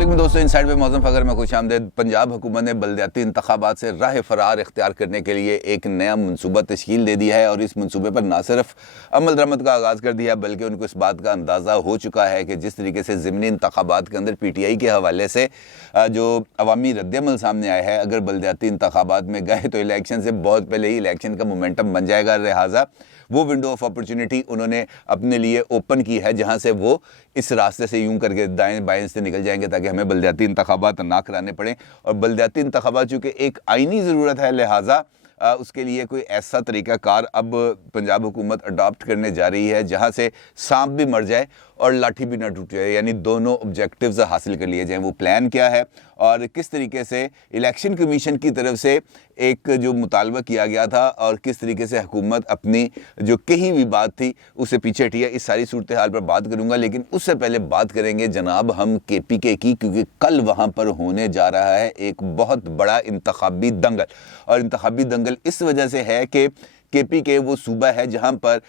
अस्सलाम दोस्तों, इनसाइड पे मौज़म फ़खर में खुश आमदीद। पंजाब हुकूमत ने बलदियाती इंतखाबात से राह फ़रार इख्तियार करने के लिए एक नया मनसूबा तश्कील दे दिया है और इस मनसूबे पर ना सिर्फ अमल दरामद का आगाज़ कर दिया बल्कि उनको इस बात का अंदाज़ा हो चुका है कि जिस तरीके से ज़िमनी इंतखाबात के अंदर PTI के हवाले से जो अवामी रद्दअमल सामने आया है, अगर बलदियाती इंतखाबात में गए तो इलेक्शन से बहुत पहले ही इलेक्शन का मोमेंटम बन जाएगा। लिहाजा वो विंडो ऑफ अपॉर्चुनिटी उन्होंने अपने लिए ओपन की है जहां से वो इस रास्ते से यूं करके दाएं बाएं से निकल जाएंगे ताकि हमें बलदियाती इंतखाबात ना कराने पड़े। और बलदियाती इंतखाबात चूँकि एक आइनी ज़रूरत है, लिहाजा उसके लिए कोई ऐसा तरीक़ाकार अब पंजाब हुकूमत अडॉप्ट करने जा रही है जहां से सांप भी मर जाए और लाठी भी ना टूट जाए, यानी दोनों ऑब्जेक्टिव्स हासिल कर लिए जाएं। वो प्लान क्या है और किस तरीके से इलेक्शन कमीशन की तरफ से एक जो मुतालबा किया गया था और किस तरीके से हुकूमत अपनी जो कही हुई बात थी उसे पीछे हटी है, इस सारी सूरत हाल पर बात करूंगा। लेकिन उससे पहले बात करेंगे जनाब हम KPK की, क्योंकि कल वहाँ पर होने जा रहा है एक बहुत बड़ा इंतखाबी दंगल। और इंतखाबी दंगल इस वजह से है कि KPK वो सूबा है जहाँ पर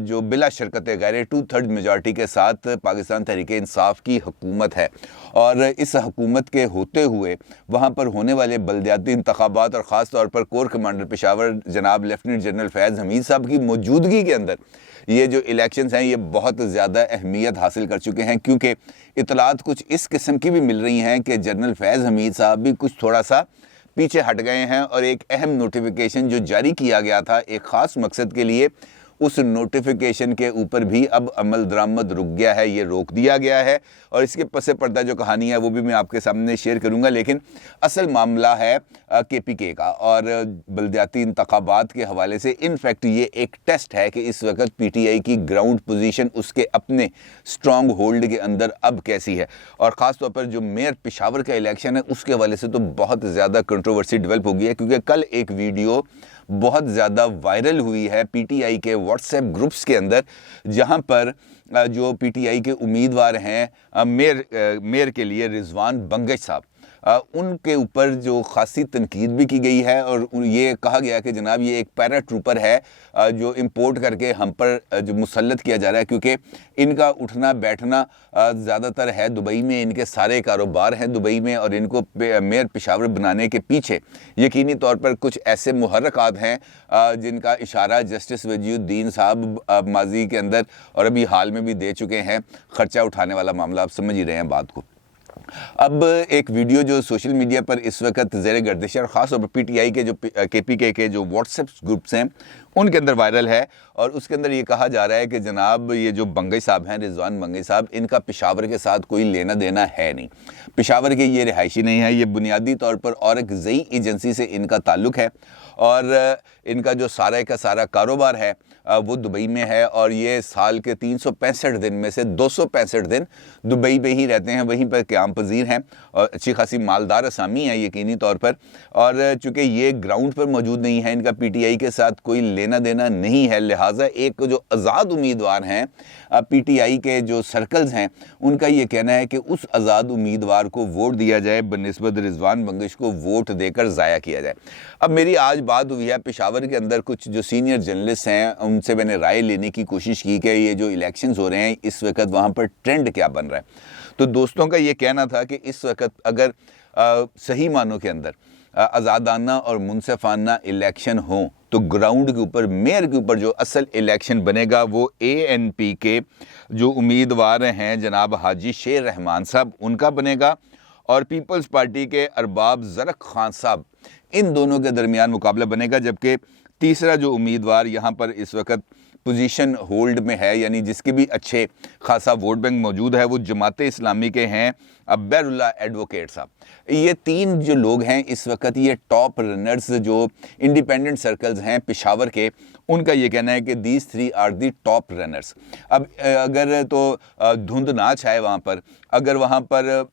जो बिला शरकत गैर 2/3 मेजॉरिटी के साथ पाकिस्तान तहरीक इंसाफ की हुकूमत है। और इस हुकूमत के होते हुए वहाँ पर होने वाले बलदियाती इंतखाबात और ख़ास तौर पर कोर कमांडर पेशावर जनाब लेफ्टिनेंट जनरल फैज़ हमीद साहब की मौजूदगी के अंदर ये जो इलेक्शंस हैं ये बहुत ज़्यादा अहमियत हासिल कर चुके हैं, क्योंकि इतलात कुछ इस किस्म की भी मिल रही हैं कि जनरल फैज़ हमीद साहब भी कुछ थोड़ा सा पीछे हट गए हैं और एक अहम नोटिफिकेशन जो जारी किया गया था एक ख़ास मकसद के लिए, उस नोटिफिकेशन के ऊपर भी अब अमल दरामद रुक गया है, ये रोक दिया गया है। और इसके पसे पर्दा जो कहानी है वो भी मैं आपके सामने शेयर करूंगा। लेकिन असल मामला है KPK का और बलदियाती इंतखाबात के हवाले से। इनफैक्ट ये एक टेस्ट है कि इस वक्त PTI की ग्राउंड पोजीशन उसके अपने स्ट्रॉन्ग होल्ड के अंदर अब कैसी है। और ख़ास तौर पर जो मेयर पेशावर का इलेक्शन है उसके हवाले से तो बहुत ज़्यादा कंट्रोवर्सी डेवलप हो गई है, क्योंकि कल एक वीडियो बहुत ज़्यादा वायरल हुई है PTI के व्हाट्सएप ग्रुप्स के अंदर, जहां पर जो PTI के उम्मीदवार हैं मेयर के लिए रिजवान बंगश साहब, उनके ऊपर जो खासी तनकीद भी की गई है और ये कहा गया कि जनाब ये एक पैरा ट्रूपर है जो इंपोर्ट करके हम पर जो मुसल्लत किया जा रहा है, क्योंकि इनका उठना बैठना ज़्यादातर है दुबई में, इनके सारे कारोबार हैं दुबई में और इनको मेयर पेशावर बनाने के पीछे यकीनी तौर पर कुछ ऐसे मुहर्रकात हैं जिनका इशारा जस्टिस वजीउद्दीन साहब माजी के अंदर और अभी हाल में भी दे चुके हैं। ख़र्चा उठाने वाला मामला, आप समझ ही रहे हैं बात को। अब एक वीडियो जो सोशल मीडिया पर इस वक्त ज़ेर गर्दिश है और ख़ास तौर पर PTI के जो KPK के जो व्हाट्सएप ग्रुप्स हैं उनके अंदर वायरल है और उसके अंदर ये कहा जा रहा है कि जनाब ये जो बंगश साहब हैं, रिजवान बंगश साहब, इनका पेशावर के साथ कोई लेना देना है नहीं। पेशावर के ये रिहायशी नहीं है, ये बुनियादी तौर पर और एक ज़ई एजेंसी से इनका ताल्लुक़ है और इनका जो सारा का सारा कारोबार है वो दुबई में है और ये साल के 365 दिन में से 265 दिन दुबई में ही रहते हैं, वहीं पर क़याम पज़ीर हैं और अच्छी खासी मालदार असामी है यकीनी तौर पर। और चूँकि ये ग्राउंड पर मौजूद नहीं है, इनका PTI के साथ कोई लेना देना नहीं है, लिहाजा एक जो आज़ाद उम्मीदवार हैं PTI के जो सर्कल्स हैं उनका ये कहना है कि उस आज़ाद उम्मीदवार को वोट दिया जाए बनिस्बत रिजवान बंगश को वोट देकर ज़ाया किया जाए। अब मेरी आज बात हुई है पेशावर के अंदर कुछ जो सीनियर जर्नलिस्ट हैं, उनसे मैंने राय लेने की कोशिश की कि ये जो इलेक्शंस हो रहे हैं इस वक्त वहाँ पर ट्रेंड क्या बन रहा है। तो दोस्तों का ये कहना था कि इस वक्त अगर सही मानों के अंदर आज़ादाना और मुनसिफाना इलेक्शन हो तो ग्राउंड के ऊपर मेयर के ऊपर जो असल इलेक्शन बनेगा वो ANP के जो उम्मीदवार हैं जनाब हाजी शेर रहमान साहब उनका बनेगा और पीपल्स पार्टी के अरबाब ज़रक खान साहब, इन दोनों के दरमियान मुकाबला बनेगा। जबकि तीसरा जो उम्मीदवार यहाँ पर इस वक्त पोजीशन होल्ड में है, यानी जिसके भी अच्छे खासा वोट बैंक मौजूद है, वो जमाते इस्लामी के हैं अब्बैरुल्लाह एडवोकेट साहब। ये तीन जो लोग हैं इस वक्त ये टॉप रनर्स जो इंडिपेंडेंट सर्कल्स हैं पेशावर के, उनका ये कहना है कि these 3 are the top runners. अब अगर तो धुंध ना छाए वहाँ पर, अगर वहाँ पर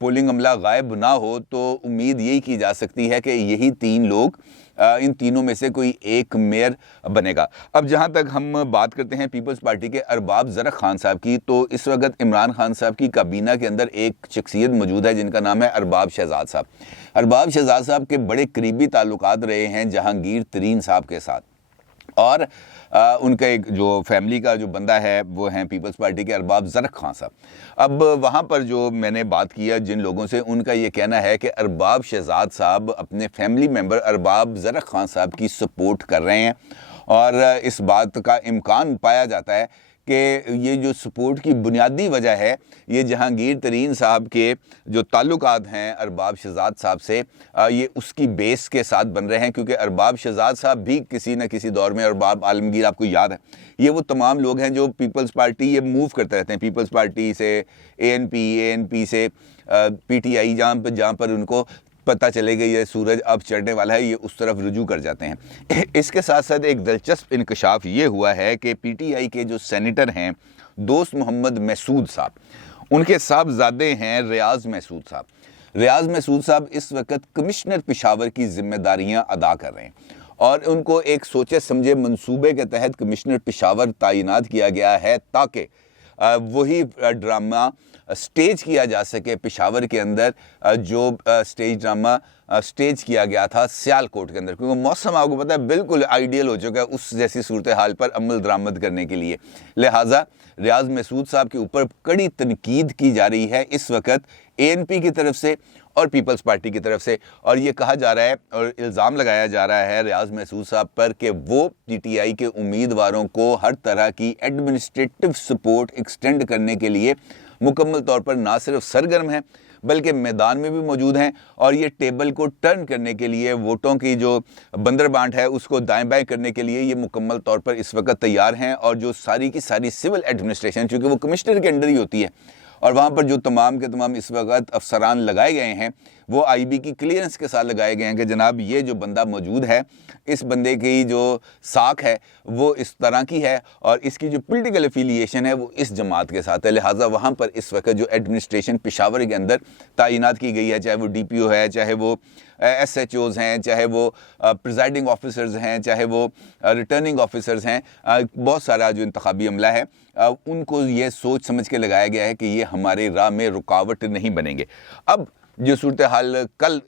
पोलिंग अमला गायब ना हो तो उम्मीद यही की जा सकती है कि यही तीन लोग इन तीनों में से कोई एक मेयर बनेगा। अब जहाँ तक हम बात करते हैं पीपल्स पार्टी के अरबाब ज़रक खान साहब की, तो इस वक्त इमरान खान साहब की काबीना के अंदर एक शख्सियत मौजूद है जिनका नाम है अरबाब शहजाद साहब। अरबाब शहजाद साहब के बड़े करीबी ताल्लुकात रहे हैं जहांगीर तरीन साहब के साथ और उनका एक जो फैमिली का जो बंदा है वो हैं पीपल्स पार्टी के अरबाब ज़रक खान साहब। अब वहाँ पर जो मैंने बात किया जिन लोगों से, उनका ये कहना है कि अरबाब शहजाद साहब अपने फैमिली मेंबर अरबाब ज़रक खान साहब की सपोर्ट कर रहे हैं, और इस बात का इम्कान पाया जाता है कि ये जो सपोर्ट की बुनियादी वजह है ये जहांगीर तरीन साहब के जो ताल्लुकात हैं अरबाब शहजाद साहब से, ये उसकी बेस के साथ बन रहे हैं, क्योंकि अरबाब शहजाद साहब भी किसी न किसी दौर में, अरबाब आलमगीर आपको याद है, ये वो तमाम लोग हैं जो पीपल्स पार्टी ये मूव करते रहते हैं, पीपल्स पार्टी से एएनपी से पीटीआई, जहाँ पर उनको पता चलेगा ये सूरज अब चढ़ने वाला है, ये उस तरफ रुजू कर जाते हैं। इसके साथ साथ एक दिलचस्प इंकशाफ ये हुआ है कि पीटीआई के जो सेनेटर हैं दोस्त मोहम्मद महसूद साहब, उनके साहबजादे हैं रियाज महसूद साहब। रियाज महसूद साहब इस वक्त कमिश्नर पेशावर की जिम्मेदारियां अदा कर रहे हैं, और उनको एक सोचे समझे मंसूबे के तहत कमिश्नर पेशावर तैनात किया गया है ताकि वही ड्रामा स्टेज किया जा सके पेशावर के अंदर, जो स्टेज ड्रामा स्टेज किया गया था सियालकोट के अंदर, क्योंकि मौसम आपको पता है बिल्कुल आइडियल हो चुका है उस जैसी सूरत हाल पर अमल दरामद करने के लिए। लिहाजा रियाज महसूद साहब के ऊपर कड़ी तनकीद की जा रही है इस वक्त एएनपी की तरफ से और पीपल्स पार्टी की तरफ से, और ये कहा जा रहा है और इल्ज़ाम लगाया जा रहा है रियाज महसूद साहब पर कि वो पीटीआई के उम्मीदवारों को हर तरह की एडमिनिस्ट्रेटिव सपोर्ट एक्सटेंड करने के लिए मुकम्मल तौर पर ना सिर्फ सरगर्म हैं बल्कि मैदान में भी मौजूद हैं, और ये टेबल को टर्न करने के लिए, वोटों की जो बंदर बांट है उसको दाएं बाएं करने के लिए ये मुकम्मल तौर पर इस वक्त तैयार हैं। और जो सारी की सारी सिविल एडमिनिस्ट्रेशन, चूँकि वो कमिश्नर के अंडर ही होती है, और वहाँ पर जो तमाम के तमाम इस वक्त अफसरान लगाए गए हैं वो आईबी की क्लियरेंस के साथ लगाए गए हैं कि जनाब ये जो बंदा मौजूद है, इस बंदे की जो साख है वो इस तरह की है और इसकी जो पॉलिटिकल एफिलिएशन है वो इस जमात के साथ है। लिहाजा वहाँ पर इस वक्त जो एडमिनिस्ट्रेशन पेशावर के अंदर तैनात की गई है, चाहे वो डीपीओ है, चाहे वो एसएचओज़ हैं, चाहे वो प्रिजाइडिंग ऑफिसर्स हैं, चाहे वो रिटर्निंग ऑफिसर्स हैं, बहुत सारा जो इंतखाबी अमला है उनको ये सोच समझ के लगाया गया है कि ये हमारे राह में रुकावट नहीं बनेंगे। अब जो सूरत हाल कल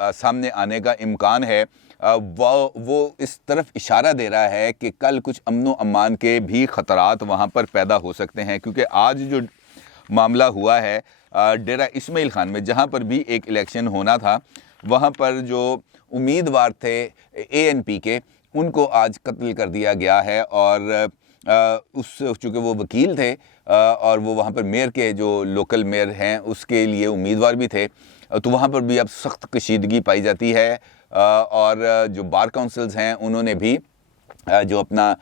सामने आने का इम्कान है वो इस तरफ इशारा दे रहा है कि कल कुछ अमन अमान के भी ख़तरात वहाँ पर पैदा हो सकते हैं, क्योंकि आज जो मामला हुआ है डेरा इस्माइल खान में, जहाँ पर भी एक इलेक्शन होना था, वहाँ पर जो उम्मीदवार थे एएनपी के उनको आज कत्ल कर दिया गया है। और चूँकि वो वकील थे और वो वहाँ पर मेयर के जो लोकल मेयर हैं उसके लिए उम्मीदवार भी थे, तो वहाँ पर भी अब सख्त कशीदगी पाई जाती है। और जो बार काउंसिल्स हैं उन्होंने भी जो अपना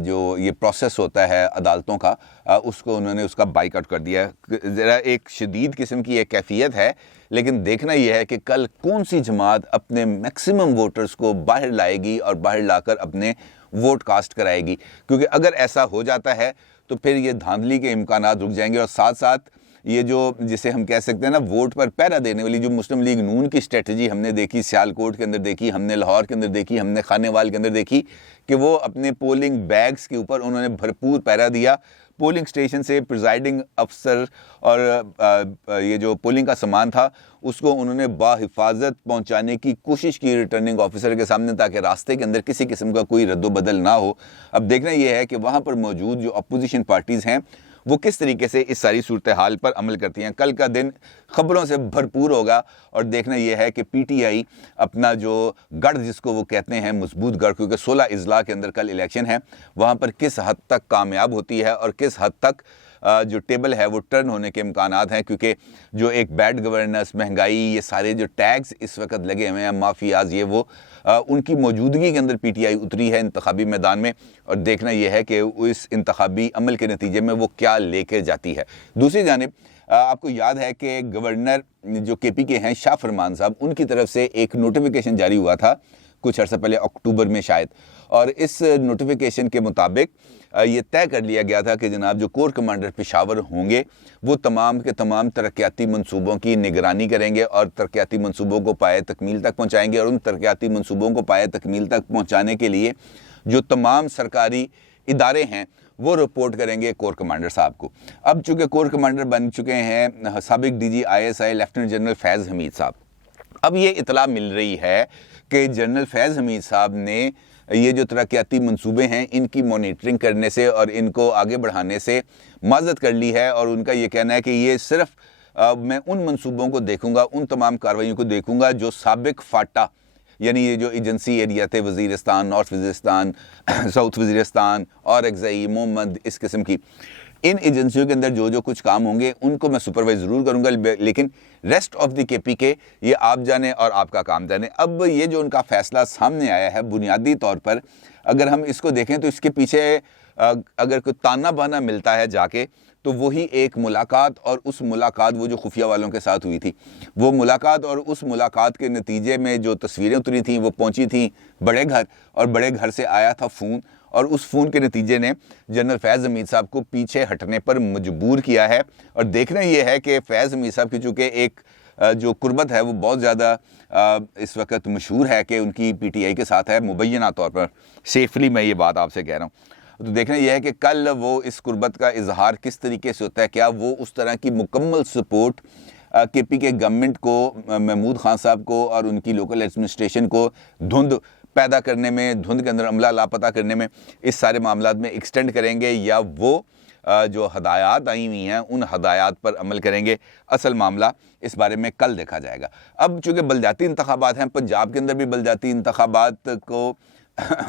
जो ये प्रोसेस होता है अदालतों का उसको उन्होंने उसका बाइकआउट कर दिया है। ज़रा एक शदीद किस्म की एक कैफियत है, लेकिन देखना यह है कि कल कौन सी जमात अपने मैक्सिमम वोटर्स को बाहर लाएगी और बाहर लाकर अपने वोट कास्ट कराएगी, क्योंकि अगर ऐसा हो जाता है तो फिर ये धांधली के इम्कानात रुक जाएंगे। और साथ साथ ये जो जिसे हम कह सकते हैं ना वोट पर पहरा देने वाली जो मुस्लिम लीग नून की स्ट्रेटजी हमने देखी, सियालकोट के अंदर देखी, हमने लाहौर के अंदर देखी, हमने खानेवाल के अंदर देखी कि वो अपने पोलिंग बैग्स के ऊपर उन्होंने भरपूर पहरा दिया। पोलिंग स्टेशन से प्रिजाइडिंग अफसर और ये जो पोलिंग का सामान था उसको उन्होंने बाहिफाजत पहुंचाने की कोशिश की रिटर्निंग ऑफिसर के सामने, ताकि रास्ते के अंदर किसी किस्म का कोई रद्दोबदल ना हो। अब देखना यह है कि वहाँ पर मौजूद जो अपोजिशन पार्टीज़ हैं वो किस तरीके से इस सारी सूरत हाल पर अमल करती हैं। कल का दिन ख़बरों से भरपूर होगा और देखना यह है कि पीटीआई अपना जो गढ़ जिसको वो कहते हैं मजबूत गढ़, क्योंकि 16 अजला के अंदर कल इलेक्शन है, वहाँ पर किस हद तक कामयाब होती है और किस हद तक जो टेबल है वो टर्न होने के इम्कानात हैं। क्योंकि जो एक बैड गवर्नेंस, महंगाई, ये सारे जो टैग्स इस वक्त लगे हुए हैं, माफियाज, ये वो उनकी मौजूदगी के अंदर पीटीआई उतरी है इंतखाबी मैदान में, और देखना यह है कि इस इंतखाबी अमल के नतीजे में वो क्या लेके जाती है। दूसरी जानिब आपको याद है कि गवर्नर जो केपी के हैं शाह फरमान साहब, उनकी तरफ से एक नोटिफिकेशन जारी हुआ था कुछ अर्सा पहले, अक्टूबर में शायद, और इस नोटिफिकेशन के मुताबिक ये तय कर लिया गया था कि जनाब जो कोर कमांडर पेशावर होंगे वो तमाम के तमाम तरक्याती मंसूबों की निगरानी करेंगे और तरक्याती मंसूबों को पाए तकमील तक पहुंचाएंगे। और उन तरक्याती मंसूबों को पाए तकमील तक पहुंचाने के लिए जो तमाम सरकारी इदारे हैं वो रिपोर्ट करेंगे कोर कमांडर साहब को। अब चूँकि कोर कमांडर बन चुके हैं साबिक डीजी ISI लेफ्टिनेंट जनरल फैज़ हमीद साहब, अब ये इतला मिल रही है कि जनरल फैज़ हमीद साहब ने یہ جو ترقیاتی منصوبے ہیں ان کی مانیٹرنگ کرنے سے اور ان کو آگے بڑھانے سے معذرت کر لی ہے، اور ان کا یہ کہنا ہے کہ یہ صرف میں ان منصوبوں کو دیکھوں گا، ان تمام کارروائیوں کو دیکھوں گا جو سابق فاٹا یعنی یہ جو ایجنسی ایریا تھے، وزیرستان، نارتھ وزیرستان، ساؤتھ وزیرستان اور ایگزائی محمد، اس قسم کی ان ایجنسیوں کے اندر جو کچھ کام ہوں گے ان کو میں سپروائز ضرور کروں گا، لیکن ریسٹ آف دی کے پی کے یہ آپ جانیں اور آپ کا کام جانیں۔ اب یہ جو ان کا فیصلہ سامنے آیا ہے، بنیادی طور پر اگر ہم اس کو دیکھیں تو اس کے پیچھے اگر کوئی تانا بانا ملتا ہے جا کے تو وہی ایک ملاقات، اور اس ملاقات وہ جو خفیہ والوں کے ساتھ ہوئی تھی، وہ ملاقات، اور اس ملاقات کے نتیجے میں جو تصویریں اتری تھیں وہ پہنچی تھیں بڑے گھر، اور بڑے گھر سے آیا تھا فون، اور اس فون کے نتیجے نے جنرل فیض حمید صاحب کو پیچھے ہٹنے پر مجبور کیا ہے۔ اور دیکھنا یہ ہے کہ فیض حمید صاحب کی چونکہ ایک جو قربت ہے وہ بہت زیادہ اس وقت مشہور ہے کہ ان کی پی ٹی آئی کے ساتھ ہے، مبینہ طور پر، سیفلی میں یہ بات آپ سے کہہ رہا ہوں۔ تو دیکھنا یہ ہے کہ کل وہ اس قربت کا اظہار کس طریقے سے ہوتا ہے، کیا وہ اس طرح کی مکمل سپورٹ کے پی کے گورنمنٹ کو، محمود خان صاحب کو اور ان کی لوکل ایڈمنسٹریشن کو دھند پیدا کرنے میں، دھند کے اندر عملہ لاپتہ کرنے میں، اس سارے معاملات میں ایکسٹینڈ کریں گے، یا وہ جو ہدایات آئی ہوئی ہیں ان ہدایات پر عمل کریں گے؟ اصل معاملہ اس بارے میں کل دیکھا جائے گا۔ اب چونکہ بلدیاتی انتخابات ہیں، پنجاب کے اندر بھی بلدیاتی انتخابات کو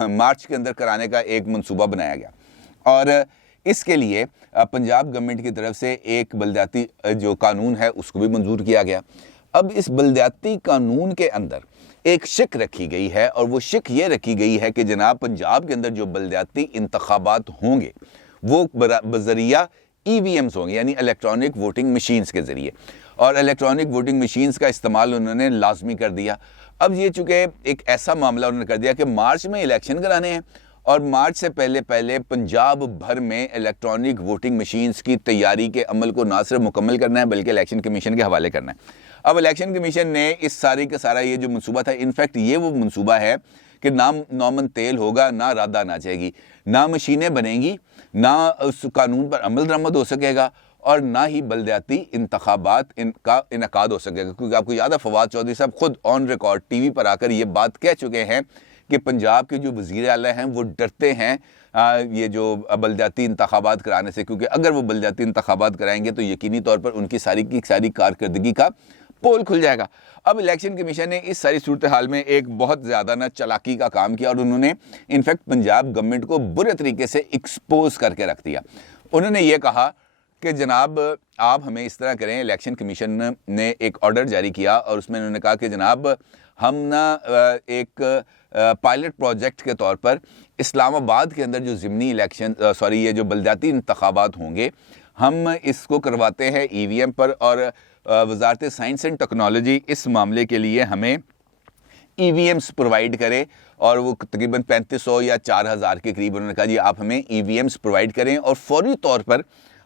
مارچ کے اندر کرانے کا ایک منصوبہ بنایا گیا، اور اس کے لیے پنجاب گورنمنٹ کی طرف سے ایک بلدیاتی جو قانون ہے اس کو بھی منظور کیا گیا۔ اب اس بلدیاتی قانون کے اندر ایک شک رکھی گئی ہے، اور وہ شک یہ رکھی گئی ہے کہ جناب پنجاب کے اندر جو بلدیاتی انتخابات ہوں گے وہ بذریعہ ای وی ایمز ہوں گے، یعنی الیکٹرانک ووٹنگ مشینز کے ذریعے، اور الیکٹرانک ووٹنگ مشینز کا استعمال انہوں نے لازمی کر دیا۔ اب یہ چونکہ ایک ایسا معاملہ انہوں نے کر دیا کہ مارچ میں الیکشن کرانے ہیں، اور مارچ سے پہلے پنجاب بھر میں الیکٹرانک ووٹنگ مشینز کی تیاری کے عمل کو نہ صرف مکمل کرنا ہے بلکہ الیکشن کمیشن کے حوالے کرنا ہے۔ اب الیکشن کمیشن نے اس ساری کا سارا یہ جو منصوبہ تھا، انفیکٹ یہ وہ منصوبہ ہے کہ نہ نومن تیل ہوگا، نہ رادہ ناچے گی، نہ مشینیں بنیں گی، نہ اس قانون پر عمل درآمد ہو سکے گا، اور نہ ہی بلدیاتی انتخابات کا انعقاد ہو سکے گا، کیونکہ آپ کو یاد ہے فواد چودھری صاحب خود آن ریکارڈ ٹی وی پر آ کر یہ بات کہہ چکے ہیں کہ پنجاب کے جو وزیر اعلیٰ ہیں وہ ڈرتے ہیں یہ جو بلدیاتی انتخابات کرانے سے، کیونکہ اگر وہ بلدیاتی انتخابات کرائیں گے تو یقینی طور پر ان کی ساری کارکردگی کا پول کھل جائے گا۔ اب الیکشن کمیشن نے اس ساری صورتحال میں ایک بہت زیادہ چالاکی کا کام کیا، اور انہوں نے انفیکٹ پنجاب گورنمنٹ کو برے طریقے سے ایکسپوز کر کے رکھ دیا۔ انہوں نے یہ کہا کہ جناب آپ ہمیں اس طرح کریں، الیکشن کمیشن نے ایک آرڈر جاری کیا، اور اس میں انہوں نے کہا کہ جناب ہم ایک پائلٹ پروجیکٹ کے طور پر اسلام آباد کے اندر جو ضمنی یہ جو بلدیاتی انتخابات ہوں گے ہم اس کو کرواتے ہیں ای وی ایم پر، اور وزارت سائنس اینڈ ٹیکنالوجی اس معاملے کے لیے ہمیں ای وی ایمز پرووائڈ کرے، اور وہ تقریباً 3500 یا 4000 کے قریب انہوں نے کہا جی آپ ہمیں ای وی ایمز پرووائڈ کریں، اور فوری طور پر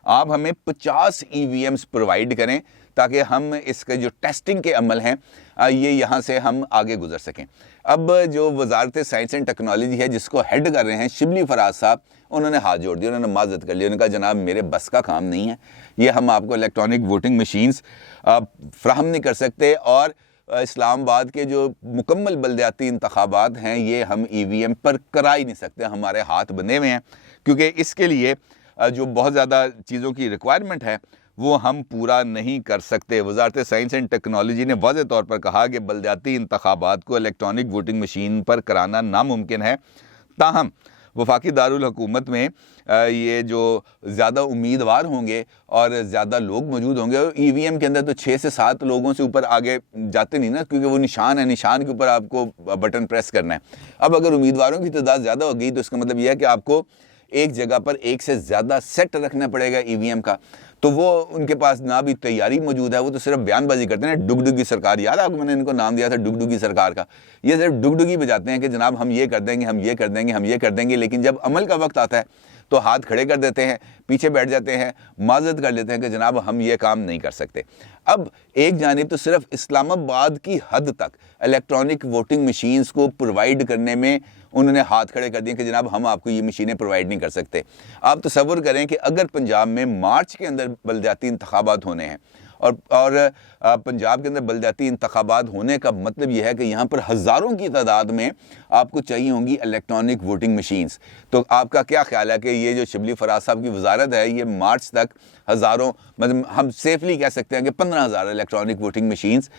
آپ ہمیں 50 ای وی ایمز پرووائڈ کریں تاکہ ہم اس کے جو ٹیسٹنگ کے عمل ہیں یہ یہاں سے ہم آگے گزر سکیں۔ اب جو وزارت سائنس اینڈ ٹیکنالوجی ہے جس کو ہیڈ کر رہے ہیں شبلی فراز صاحب، انہوں نے ہاتھ جوڑ دیا، انہوں نے معذرت کر لی، انہوں نے کہا جناب میرے بس کا کام نہیں ہے، یہ ہم آپ کو الیکٹرانک ووٹنگ مشینز فراہم نہیں کر سکتے، اور اسلام آباد کے جو مکمل بلدیاتی انتخابات ہیں یہ ہم ای وی ایم پر کرا ہی نہیں سکتے، ہمارے ہاتھ بندھے ہوئے ہیں، کیونکہ اس کے لیے جو بہت زیادہ چیزوں کی ریکوائرمنٹ ہے وہ ہم پورا نہیں کر سکتے۔ وزارت سائنس اینڈ ٹیکنالوجی نے واضح طور پر کہا کہ بلدیاتی انتخابات کو الیکٹرانک ووٹنگ مشین پر کرانا ناممکن ہے، تاہم وفاقی دارالحکومت میں یہ جو زیادہ امیدوار ہوں گے اور زیادہ لوگ موجود ہوں گے، ای وی ایم کے اندر تو 6 سے 7 لوگوں سے اوپر آگے جاتے نہیں نا، کیونکہ وہ نشان ہے، نشان کے اوپر آپ کو بٹن پریس کرنا ہے۔ اب اگر امیدواروں کی تعداد زیادہ ہوگی تو اس کا مطلب یہ ہے کہ آپ کو ایک جگہ پر ایک سے زیادہ سیٹ رکھنا پڑے گا ای وی ایم کا، تو وہ ان کے پاس نہ بھی تیاری موجود ہے، وہ تو صرف بیان بازی کرتے ہیں، ڈگڈگی سرکار، یاد ہے میں نے ان کو نام دیا تھا ڈگڈگی سرکار کا، یہ صرف ڈگڈگی بجاتے ہیں کہ جناب ہم یہ کر دیں گے، ہم یہ کر دیں گے، ہم یہ کر دیں گے، لیکن جب عمل کا وقت آتا ہے تو ہاتھ کھڑے کر دیتے ہیں، پیچھے بیٹھ جاتے ہیں، معذرت کر لیتے ہیں کہ جناب ہم یہ کام نہیں کر سکتے۔ اب ایک جانب تو صرف اسلام آباد کی حد تک الیکٹرانک ووٹنگ مشینز کو پرووائڈ کرنے میں انہوں نے ہاتھ کھڑے کر دیے کہ جناب ہم آپ کو یہ مشینیں پرووائڈ نہیں کر سکتے۔ آپ تصور کریں کہ اگر پنجاب میں مارچ کے اندر بلدیاتی انتخابات ہونے ہیں اور پنجاب کے اندر بلدیاتی انتخابات ہونے کا مطلب یہ ہے کہ یہاں پر ہزاروں کی تعداد میں آپ کو چاہیے ہوں گی الیکٹرانک ووٹنگ مشینز. تو آپ کا کیا خیال ہے کہ یہ جو شبلی فراز صاحب کی وزارت ہے یہ مارچ تک ہزاروں, مطلب ہم سیفلی کہہ سکتے ہیں کہ 15,000 الیکٹرانک ووٹنگ مشینز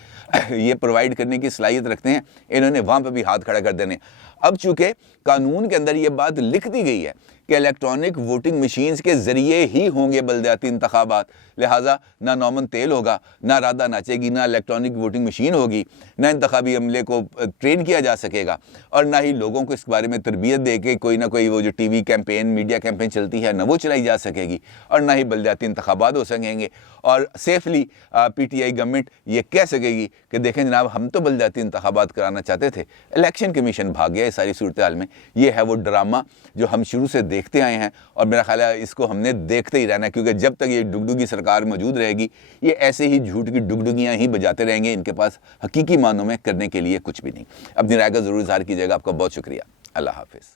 یہ پرووائڈ کرنے کی صلاحیت رکھتے ہیں, انہوں نے وہاں پہ بھی ہاتھ کھڑا کر دینے. اب چونکہ قانون کے اندر یہ بات لکھ دی گئی ہے کہ الیکٹرانک ووٹنگ مشینز کے ذریعے ہی ہوں گے بلدیاتی انتخابات, لہٰذا نہ نومن تیل ہوگا, نہ رادہ ناچے گی, نہ الیکٹرانک ووٹنگ مشین ہوگی, نہ انتخابی عملے کو ٹرین کیا جا سکے گا, اور نہ ہی لوگوں کو اس بارے میں تربیت دے کے کوئی نہ کوئی وہ جو T V campaign, media campaign چلتی ہے نہ وہ چلائی جا سکے گی, اور نہ ہی بلدیاتی انتخابات ہو سکیں گے. اور safely P T I government یہ کہہ سکے گی کہ دیکھیں جناب ہم تو بلدیاتی انتخابات کرانا چاہتے تھے, الیکشن کمیشن بھاگ گیا اس ساری صورتحال میں. یہ ہے وہ ڈرامہ جو ہم شروع سے دیکھتے آئے ہیں, اور میرا خیال ہے اس کو ہم نے دیکھتے ہی رہنا ہے, کیونکہ جب تک یہ ڈگڈگی سرکار موجود رہے گی یہ ایسے ہی جھوٹ کی ڈگڈگیاں ہی بجاتے رہیں گے, ان کے پاس حقیقی معنوں میں کرنے کے لیے کچھ بھی نہیں. اپنی رائے کا ضرور اظہار کیجیے گا. آپ کا بہت شکریہ. اللہ حافظ.